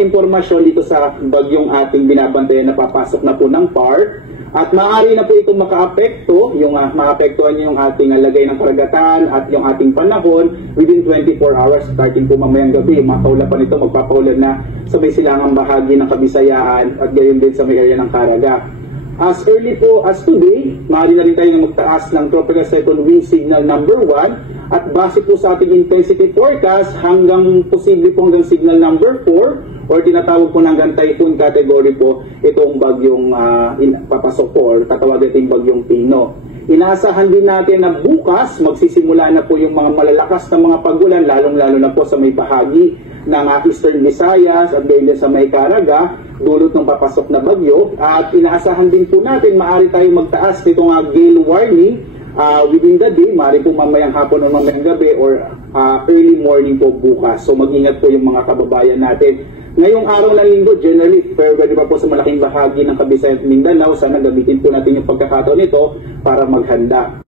impormasyon dito sa bagyong ating binabantayan na papasok na po ng PAR. At maaari na po itong makaapekto, maapektuhan yung ating lagay ng karagatan at yung ating panahon within 24 hours starting po mamayang gabi. Yung mga kaulapan nito magpapaulan na sa may silangang bahagi ng Kabisayaan at gayon din sa may area ng Caraga. As early po as today, maaari na rin tayo magtaas ng Tropical Cyclone Wind Signal number 1 at base po sa ating intensity forecast hanggang posible po hanggang signal number 4 or tinatawag po ng hanggang typhoon category po itong bagyong papasok po or tatawag natin bagyong Pino. Inaasahan din natin na bukas magsisimula na po yung mga malalakas na mga pagulan lalong-lalo na po sa may bahagi ng Eastern Visayas at gayon din sa may Caraga, dulot ng papasok na bagyo. At inaasahan din po natin maaari tayong magtaas nitong gale warning within the day, maaari po mamayang hapon o mamayang gabi or early morning po bukas. So mag-ingat po yung mga kababayan natin. Ngayong araw ng linggo, generally, pwede pa po sa malaking bahagi ng Kabisayang at Mindanao, sana gamitin po natin yung pagkakataon nito para maghanda.